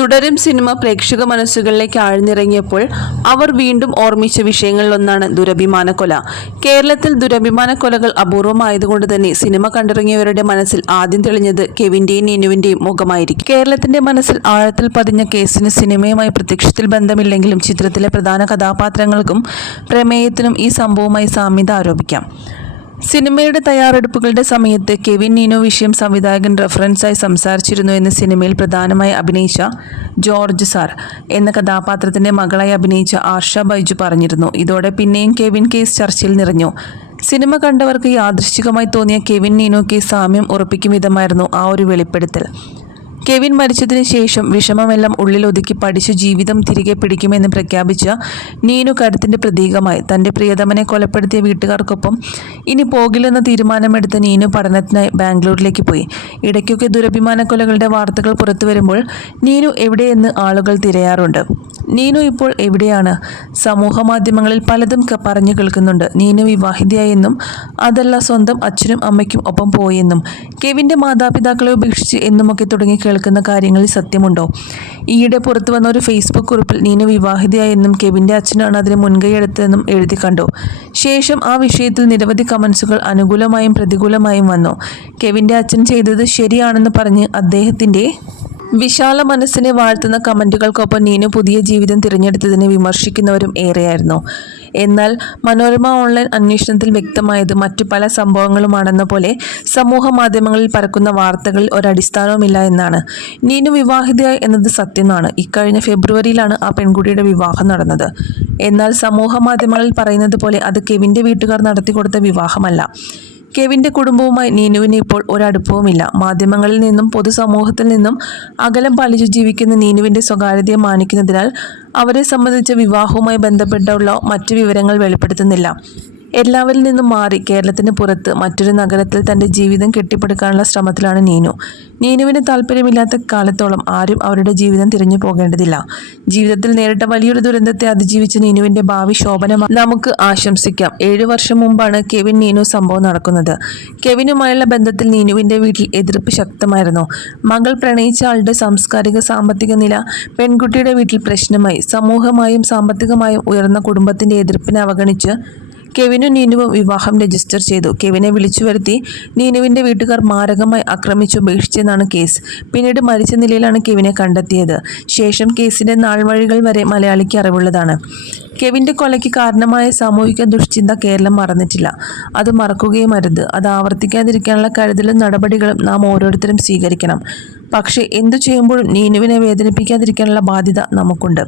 തുടരും സിനിമ പ്രേക്ഷക മനസ്സുകളിലേക്ക് ആഴ്ന്നിറങ്ങിയപ്പോൾ അവർ വീണ്ടും ഓർമ്മിച്ച വിഷയങ്ങളിലൊന്നാണ് ദുരഭിമാന കൊല. കേരളത്തിൽ ദുരഭിമാന കൊലകൾ അപൂർവമായതുകൊണ്ട് തന്നെ സിനിമ കണ്ടിറങ്ങിയവരുടെ മനസ്സിൽ ആദ്യം തെളിഞ്ഞത് കെവിന്റെയും നീനുവിന്റെയും മുഖമായിരിക്കും. കേരളത്തിന്റെ മനസ്സിൽ ആഴത്തിൽ പതിഞ്ഞ കേസിന് സിനിമയുമായി പ്രത്യക്ഷത്തിൽ ബന്ധമില്ലെങ്കിലും ചിത്രത്തിലെ പ്രധാന കഥാപാത്രങ്ങൾക്കും പ്രമേയത്തിനും ഈ സംഭവവുമായി സാമ്യത ആരോപിക്കാം. സിനിമയുടെ തയ്യാറെടുപ്പുകളുടെ സമയത്ത് കെവിൻ നീനോ വിഷയം സംവിധായകൻ റെഫറൻസായി സംസാരിച്ചിരുന്നു എന്ന സിനിമയിൽ പ്രധാനമായി അഭിനയിച്ച ജോർജ് സാർ എന്ന കഥാപാത്രത്തിന്റെ മകളായി അഭിനയിച്ച ആർഷ ബൈജു പറഞ്ഞിരുന്നു. ഇതോടെ പിന്നെയും കെവിൻ കേസ് ചർച്ചയിൽ നിറഞ്ഞു. സിനിമ കണ്ടവർക്ക് യാദൃശ്ചികമായി തോന്നിയ കെവിൻ നീനോ കേസ് സാമ്യം ഉറപ്പിക്കും വിധമായിരുന്നു ആ ഒരു വെളിപ്പെടുത്തൽ. കെവിൻ മരിച്ചതിന് ശേഷം വിഷമമെല്ലാം ഉള്ളിലൊതുക്കി പഠിച്ച് ജീവിതം തിരികെ പിടിക്കുമെന്ന് പ്രഖ്യാപിച്ച നീനു കരുത്തിന്റെ പ്രതീകമായി തന്റെ പ്രിയതമനെ കൊലപ്പെടുത്തിയ വീട്ടുകാർക്കൊപ്പം ഇനി പോകില്ലെന്ന തീരുമാനമെടുത്ത നീനു പഠനത്തിനായി ബാംഗ്ലൂരിലേക്ക് പോയി. ഇടയ്ക്കൊക്കെ ദുരഭിമാന കൊലകളുടെ വാർത്തകൾ പുറത്തു വരുമ്പോൾ നീനു എവിടെയെന്ന് ആളുകൾ തിരയാറുണ്ട്. നീനു ഇപ്പോൾ എവിടെയാണ്? സമൂഹ മാധ്യമങ്ങളിൽ പലതും പറഞ്ഞു കേൾക്കുന്നുണ്ട്. നീനു വിവാഹിതയായെന്നും അതല്ല സ്വന്തം അച്ഛനും അമ്മയ്ക്കും ഒപ്പം പോയെന്നും കെവിന്റെ മാതാപിതാക്കളെ ഉപേക്ഷിച്ച് എന്നുമൊക്കെ തുടങ്ങി കേൾക്കുന്ന കാര്യങ്ങളിൽ സത്യമുണ്ടോ? ഈയിടെ പുറത്തു വന്ന ഒരു ഫേസ്ബുക്ക് കുറിപ്പിൽ നീനു വിവാഹിതയായെന്നും കെവിന്റെ അച്ഛനാണ് അതിന് മുൻകൈ എടുത്തതെന്നും എഴുതി കണ്ടു. ശേഷം ആ വിഷയത്തിൽ നിരവധി കമൻസുകൾ അനുകൂലമായും പ്രതികൂലമായും വന്നു. കെവിന്റെ അച്ഛൻ ചെയ്തത് ശരിയാണെന്ന് പറഞ്ഞ് അദ്ദേഹത്തിന്റെ വിശാല മനസ്സിനെ വാഴ്ത്തുന്ന കമന്റുകൾക്കൊപ്പം നീനു പുതിയ ജീവിതം തിരഞ്ഞെടുത്തതിനെ വിമർശിക്കുന്നവരും ഏറെയായിരുന്നു. എന്നാൽ മനോരമ ഓൺലൈൻ അന്വേഷണത്തിൽ വ്യക്തമായത് മറ്റു പല സംഭവങ്ങളുമാണെന്ന പോലെ സമൂഹ മാധ്യമങ്ങളിൽ പരക്കുന്ന വാർത്തകളിൽ ഒരടിസ്ഥാനവുമില്ല എന്നാണ്. നീനു വിവാഹിതയായി എന്നത് സത്യമാണ്. ഇക്കഴിഞ്ഞ ഫെബ്രുവരിയിലാണ് ആ പെൺകുട്ടിയുടെ വിവാഹം നടന്നത്. എന്നാൽ സമൂഹ മാധ്യമങ്ങളിൽ പറയുന്നത് പോലെ അത് കെവിന്റെ വീട്ടുകാർ നടത്തി കൊടുത്ത വിവാഹമല്ല. കെവിന്റെ കുടുംബവുമായി നീനുവിന് ഇപ്പോൾ ഒരടുപ്പവുമില്ല മാധ്യമങ്ങളിൽ നിന്നും പൊതുസമൂഹത്തിൽ നിന്നും അകലം പാലിച്ചു ജീവിക്കുന്ന നീനുവിന്റെ സ്വകാര്യതയെ മാനിക്കുന്നതിനാൽ അവരെ സംബന്ധിച്ച വിവാഹവുമായി ബന്ധപ്പെട്ടുള്ള മറ്റു വിവരങ്ങൾ വെളിപ്പെടുത്തുന്നില്ല. എല്ലാവരിൽ നിന്നും മാറി കേരളത്തിന് പുറത്ത് മറ്റൊരു നഗരത്തിൽ തന്റെ ജീവിതം കെട്ടിപ്പടുക്കാനുള്ള ശ്രമത്തിലാണ് നീനു. നീനുവിന് താല്പര്യമില്ലാത്ത കാലത്തോളം ആരും അവരുടെ ജീവിതം തിരിഞ്ഞു പോകേണ്ടതില്ല. ജീവിതത്തിൽ നേരിട്ട വലിയൊരു ദുരന്തത്തെ അതിജീവിച്ച നീനുവിന്റെ ഭാവി ശോഭനമാണ് നമുക്ക് ആശംസിക്കാം. ഏഴു വർഷം മുമ്പാണ് കെവിൻ നീനു സംഭവം നടക്കുന്നത്. കെവിനുമായുള്ള ബന്ധത്തിൽ നീനുവിന്റെ വീട്ടിൽ എതിർപ്പ് ശക്തമായിരുന്നു. മകൾ പ്രണയിച്ച ആളുടെ സാംസ്കാരിക സാമ്പത്തിക നില പെൺകുട്ടിയുടെ വീട്ടിൽ പ്രശ്നമായി. സമൂഹമായും സാമ്പത്തികമായും ഉയർന്ന കുടുംബത്തിന്റെ എതിർപ്പിനെ അവഗണിച്ച് കെവിനും നീനുവും വിവാഹം രജിസ്റ്റർ ചെയ്തു. കെവിനെ വിളിച്ചു വരുത്തി നീനുവിന്റെ വീട്ടുകാർ മാരകമായി ആക്രമിച്ചു ഉപേക്ഷിച്ചെന്നാണ് കേസ്. പിന്നീട് മരിച്ച നിലയിലാണ് കെവിനെ കണ്ടെത്തിയത്. ശേഷം കേസിന്റെ നാൾവഴികൾ വരെ മലയാളിക്ക് അറിവുള്ളതാണ്. കെവിന്റെ കൊലയ്ക്ക് കാരണമായ സാമൂഹിക ദുഷ്ചിന്ത കേരളം മറന്നിട്ടില്ല. അത് മറക്കുകയും അരുത്. അത് ആവർത്തിക്കാതിരിക്കാനുള്ള കരുതലും നടപടികളും നാം ഓരോരുത്തരും സ്വീകരിക്കണം. പക്ഷേ എന്തു ചെയ്യുമ്പോഴും നീനുവിനെ വേദനിപ്പിക്കാതിരിക്കാനുള്ള ബാധ്യത നമുക്കുണ്ട്.